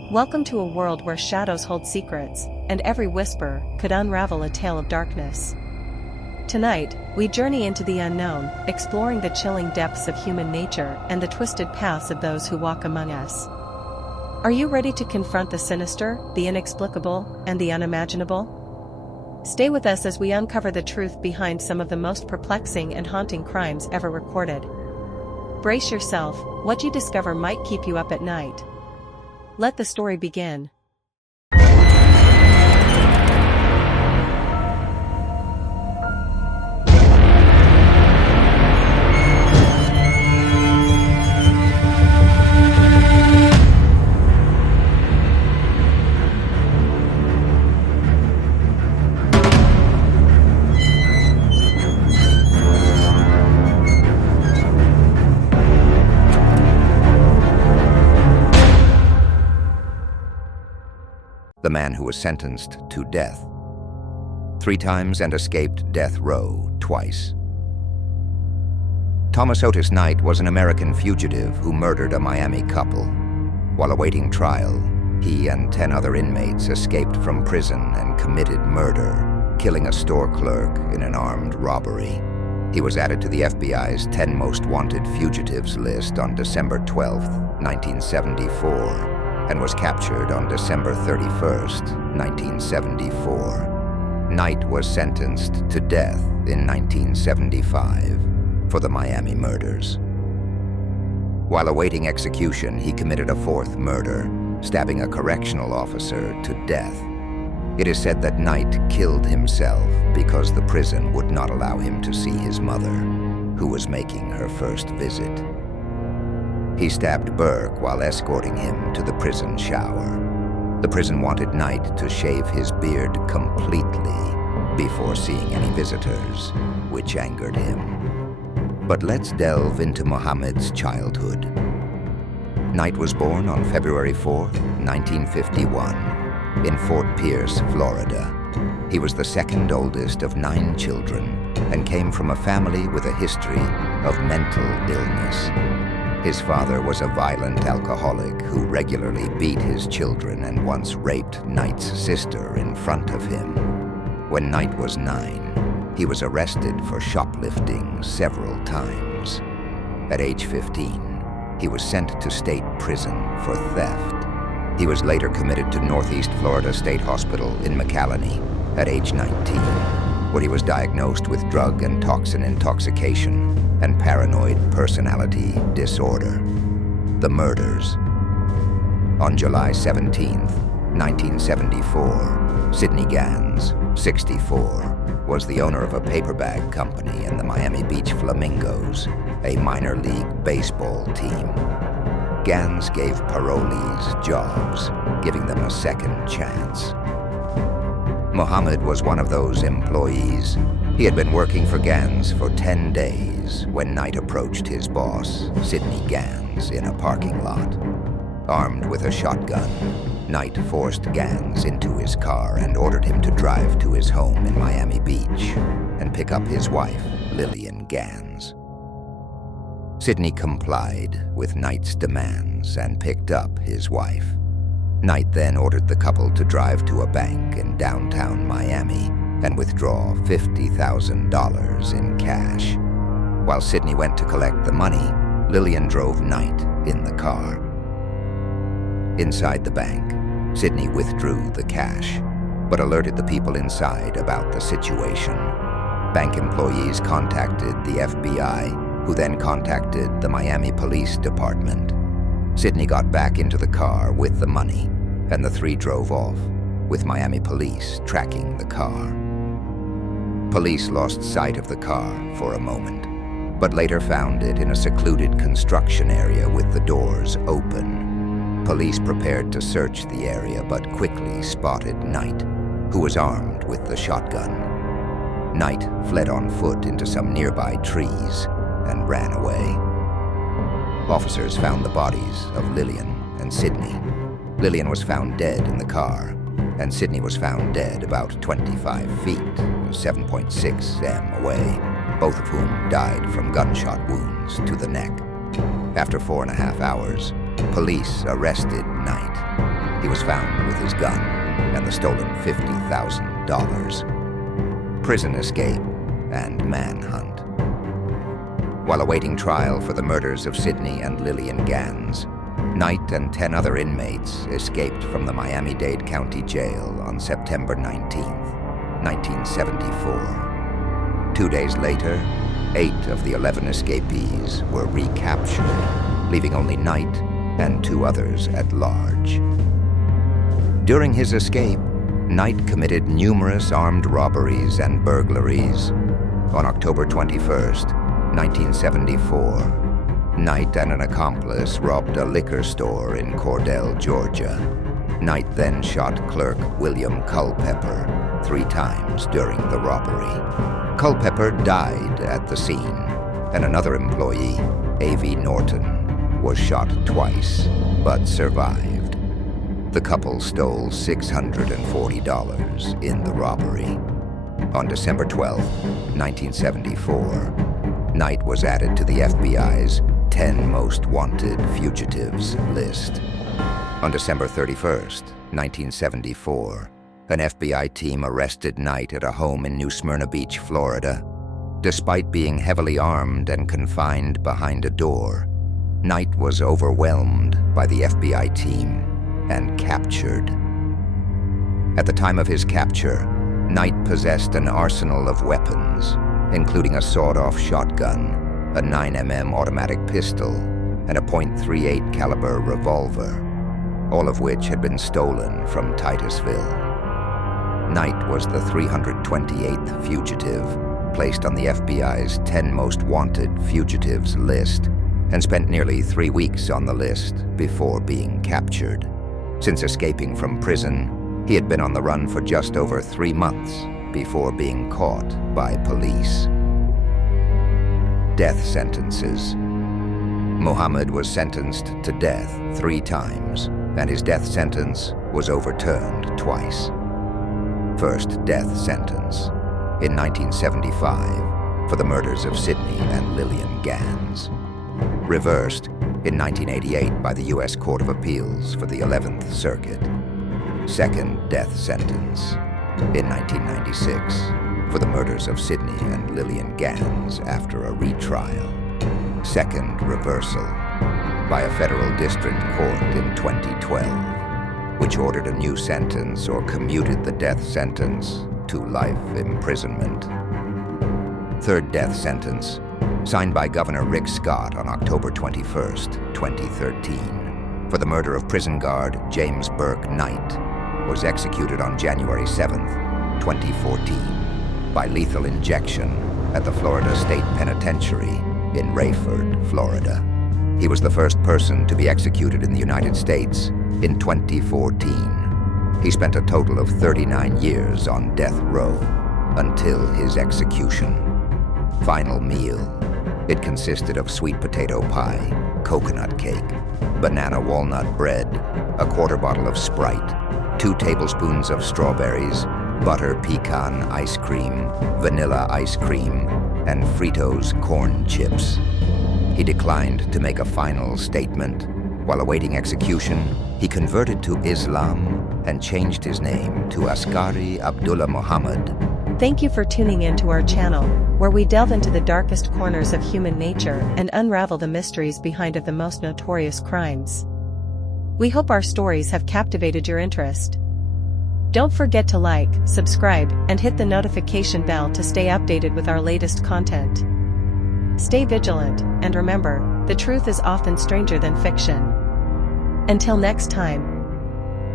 Welcome to a world where shadows hold secrets, and every whisper could unravel a tale of darkness. Tonight, we journey into the unknown, exploring the chilling depths of human nature and the twisted paths of those who walk among us. Are you ready to confront the sinister, the inexplicable, and the unimaginable? Stay with us as we uncover the truth behind some of the most perplexing and haunting crimes ever recorded. Brace yourself, what you discover might keep you up at night. Let the story begin. The man who was sentenced to death 3 times and escaped death row twice. Thomas Otis Knight was an American fugitive who murdered a Miami couple. While awaiting trial, he and 10 other inmates escaped from prison and committed murder, killing a store clerk in an armed robbery. He was added to the FBI's 10 most wanted fugitives list on December 12, 1974. And was captured on December 31st, 1974. Knight was sentenced to death in 1975 for the Miami murders. While awaiting execution, he committed a 4th murder, stabbing a correctional officer to death. It is said that Knight killed himself because the prison would not allow him to see his mother, who was making her first visit. He stabbed Burke while escorting him to the prison shower. The prison wanted Knight to shave his beard completely before seeing any visitors, which angered him. But let's delve into Muhammad's childhood. Knight was born on February 4, 1951, in Fort Pierce, Florida. He was the 2nd oldest of 9 children and came from a family with a history of mental illness. His father was a violent alcoholic who regularly beat his children and once raped Knight's sister in front of him. When Knight was 9, he was arrested for shoplifting several times. At age 15, he was sent to state prison for theft. He was later committed to Northeast Florida State Hospital in McAllen at age 19, where he was diagnosed with drug and toxin intoxication and paranoid personality disorder. The murders. On July 17, 1974, Sidney Gans, 64, was the owner of a paper bag company in the Miami Beach Flamingos, a minor league baseball team. Gans gave parolees jobs, giving them a second chance. Muhammad was one of those employees. He had been working for Gans for 10 days when Knight approached his boss, Sidney Gans, in a parking lot. Armed with a shotgun, Knight forced Gans into his car and ordered him to drive to his home in Miami Beach and pick up his wife, Lillian Gans. Sidney complied with Knight's demands and picked up his wife. Knight then ordered the couple to drive to a bank in downtown Miami and withdraw $50,000 in cash. While Sidney went to collect the money, Lillian drove Knight in the car. Inside the bank, Sidney withdrew the cash, but alerted the people inside about the situation. Bank employees contacted the FBI, who then contacted the Miami Police Department. Sidney got back into the car with the money, and the 3 drove off, with Miami police tracking the car. Police lost sight of the car for a moment, but later found it in a secluded construction area with the doors open. Police prepared to search the area, but quickly spotted Knight, who was armed with the shotgun. Knight fled on foot into some nearby trees and ran away. Officers found the bodies of Lillian and Sidney. Lillian was found dead in the car, and Sidney was found dead about 25 feet, 7.6 m away, both of whom died from gunshot wounds to the neck. After 4.5 hours, police arrested Knight. he was found with his gun and the stolen $50,000. Prison escape and manhunt. While awaiting trial for the murders of Sidney and Lillian Gans, Knight and 10 other inmates escaped from the Miami-Dade County Jail on September 19, 1974. 2 days later, 8 of the 11 escapees were recaptured, leaving only Knight and 2 others at large. During his escape, Knight committed numerous armed robberies and burglaries. On October 21st, 1974, Knight and an accomplice robbed a liquor store in Cordell, Georgia. Knight then shot clerk William Culpepper 3 times during the robbery. Culpepper died at the scene, and another employee, A.V. Norton, was shot twice, but survived. The couple stole $640 in the robbery. On December 12, 1974, Knight was added to the FBI's 10 Most Wanted Fugitives list. On December 31st, 1974, an FBI team arrested Knight at a home in New Smyrna Beach, Florida. Despite being heavily armed and confined behind a door, Knight was overwhelmed by the FBI team and captured. At the time of his capture, Knight possessed an arsenal of weapons, including a sawed-off shotgun, a 9mm automatic pistol, and a .38 caliber revolver, all of which had been stolen from Titusville. Knight was the 328th fugitive placed on the FBI's 10 Most Wanted Fugitives list and spent nearly 3 weeks on the list before being captured. Since escaping from prison, he had been on the run for just over 3 months before being caught by police. Death sentences. Muhammad was sentenced to death 3 times, and his death sentence was overturned twice. First death sentence, in 1975, for the murders of Sidney and Lillian Gans. Reversed in 1988 by the U.S. Court of Appeals for the 11th Circuit. Second death sentence, in 1996, for the murders of Sidney and Lillian Gans after a retrial. Second reversal by a federal district court in 2012, which ordered a new sentence or commuted the death sentence to life imprisonment. Third death sentence, signed by Governor Rick Scott on October 21st, 2013, for the murder of prison guard James Burke Knight, was executed on January 7th, 2014, by lethal injection at the Florida State Penitentiary in Rayford, Florida. He was the first person to be executed in the United States in 2014. He spent a total of 39 years on death row until his execution. Final meal. It consisted of sweet potato pie, coconut cake, banana walnut bread, a quarter bottle of Sprite, 2 tablespoons of strawberries, butter pecan ice cream, vanilla ice cream, and Fritos corn chips. He declined to make a final statement. While awaiting execution, he converted to Islam and changed his name to Askari Abdullah Muhammad. Thank you for tuning in to our channel, where we delve into the darkest corners of human nature and unravel the mysteries behind the most notorious crimes. We hope our stories have captivated your interest. Don't forget to like, subscribe, and hit the notification bell to stay updated with our latest content. Stay vigilant, and remember, the truth is often stranger than fiction. Until next time.